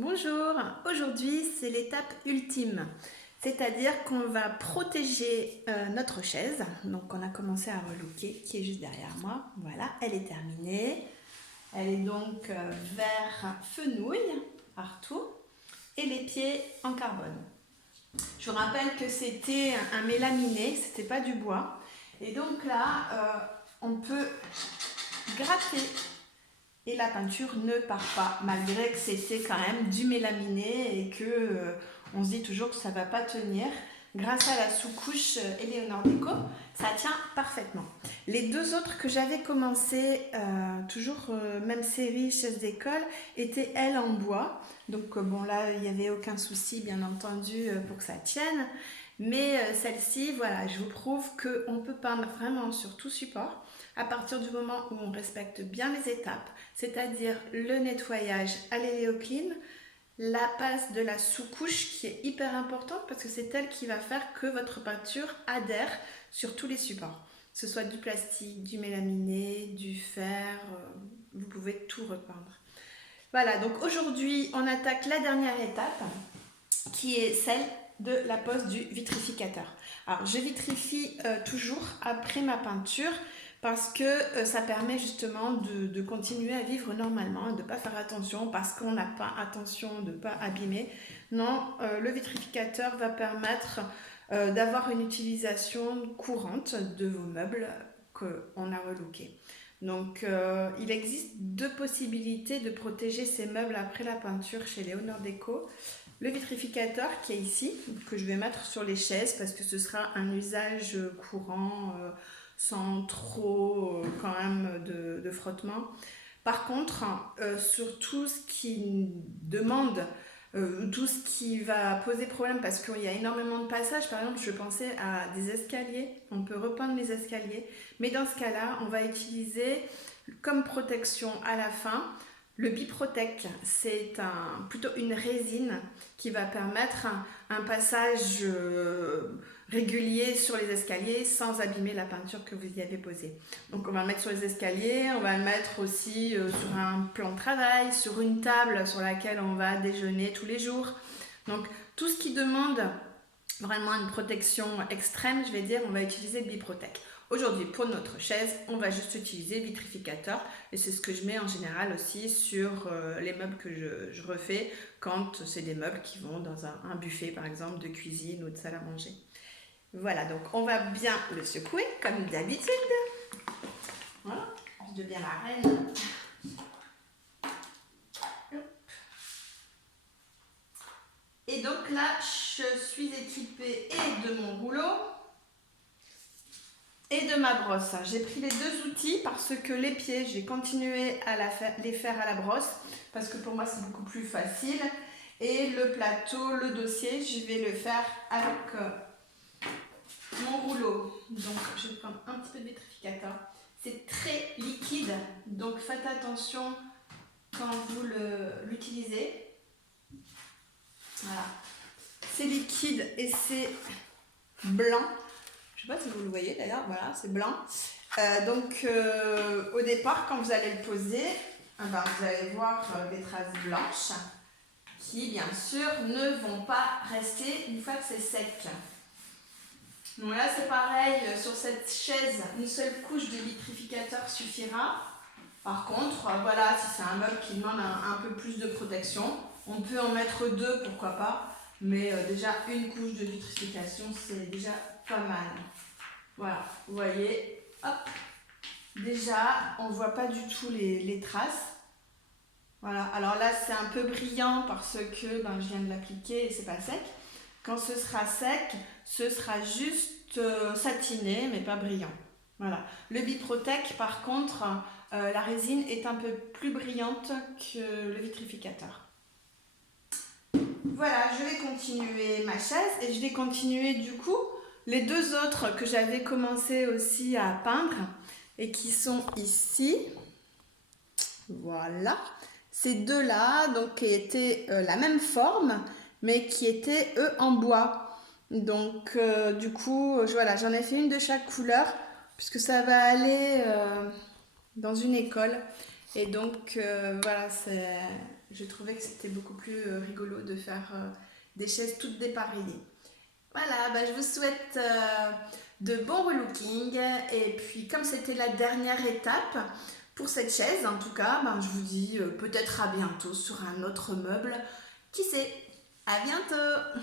Bonjour, aujourd'hui c'est l'étape ultime, c'est-à-dire qu'on va protéger notre chaise. Donc on a commencé à relooker qui est juste derrière moi, voilà, elle est terminée. Elle est donc vert fenouil partout et les pieds en carbone. Je vous rappelle que c'était un mélaminé, c'était pas du bois. Et donc là, on peut gratter et la peinture ne part pas, malgré que c'était quand même du mélaminé et que on se dit toujours que ça ne va pas tenir. Grâce à la sous-couche Eleonore Deco, ça tient parfaitement. Les deux autres que j'avais commencé, toujours même série, chaise d'école, étaient elles en bois. Donc bon là, il n'y avait aucun souci bien entendu pour que ça tienne. Mais celle-ci, voilà, je vous prouve qu'on peut peindre vraiment sur tout support à partir du moment où on respecte bien les étapes, c'est-à-dire le nettoyage à l'Eleoclean, la passe de la sous-couche qui est hyper importante parce que c'est elle qui va faire que votre peinture adhère sur tous les supports. Que ce soit du plastique, du mélaminé, du fer, vous pouvez tout repeindre. Voilà, donc aujourd'hui on attaque la dernière étape qui est celle de la pose du vitrificateur. Alors je vitrifie toujours après ma peinture parce que ça permet justement de continuer à vivre normalement, de ne pas faire attention parce qu'on n'a pas attention de ne pas abîmer. Non, le vitrificateur va permettre d'avoir une utilisation courante de vos meubles qu'on a relookés. Donc il existe deux possibilités de protéger ces meubles après la peinture chez Eleonore Deco. Le vitrificateur qui est ici, que je vais mettre sur les chaises parce que ce sera un usage courant sans trop quand même de frottement. Par contre, sur tout ce qui demande, tout ce qui va poser problème parce qu'il y a énormément de passages, par exemple je pensais à des escaliers, on peut repeindre les escaliers, mais dans ce cas-là, on va utiliser comme protection à la fin le Biprotec. C'est plutôt une résine qui va permettre un passage régulier sur les escaliers sans abîmer la peinture que vous y avez posée. Donc on va le mettre sur les escaliers, on va le mettre aussi sur un plan de travail, sur une table sur laquelle on va déjeuner tous les jours. Donc tout ce qui demande vraiment une protection extrême, je vais dire, on va utiliser le Biprotec. Aujourd'hui, pour notre chaise, on va juste utiliser le vitrificateur et c'est ce que je mets en général aussi sur les meubles que je refais quand c'est des meubles qui vont dans un buffet par exemple de cuisine ou de salle à manger. Voilà, donc on va bien le secouer comme d'habitude. Voilà, je deviens la reine. Et donc là, je suis équipée et de mon rouleau et de ma brosse. J'ai pris les deux outils parce que les pieds, j'ai continué à les faire à la brosse parce que pour moi c'est beaucoup plus facile. Et le plateau, le dossier, je vais le faire avec mon rouleau. Donc je vais prendre un petit peu de vitrificateur. C'est très liquide, donc faites attention quand vous l'utilisez. Voilà. C'est liquide et c'est blanc. Je ne sais pas si vous le voyez d'ailleurs, voilà, c'est blanc. Donc au départ, quand vous allez le poser, vous allez voir des traces blanches qui, bien sûr, ne vont pas rester une fois que c'est sec. Donc là, c'est pareil, sur cette chaise, une seule couche de vitrificateur suffira. Par contre, voilà, si c'est un meuble qui demande un peu plus de protection, on peut en mettre deux, pourquoi pas. Mais déjà, une couche de vitrification, c'est déjà pas mal. Voilà, vous voyez, hop, déjà, on ne voit pas du tout les traces. Voilà, alors là, c'est un peu brillant parce que je viens de l'appliquer et c'est pas sec. Quand ce sera sec, ce sera juste satiné, mais pas brillant. Voilà. Le Biprotec, par contre, la résine est un peu plus brillante que le vitrificateur. Voilà, je vais continuer ma chaise et je vais continuer du coup les deux autres que j'avais commencé aussi à peindre et qui sont ici. Voilà. Ces deux-là, donc qui étaient la même forme, mais qui étaient eux en bois. Donc du coup, voilà, j'en ai fait une de chaque couleur puisque ça va aller dans une école. Et donc voilà, je trouvais que c'était beaucoup plus rigolo de faire des chaises toutes dépareillées. Voilà, bah, je vous souhaite de bons relooking. Et puis, comme c'était la dernière étape pour cette chaise, en tout cas, bah, je vous dis peut-être à bientôt sur un autre meuble. Qui sait? À bientôt!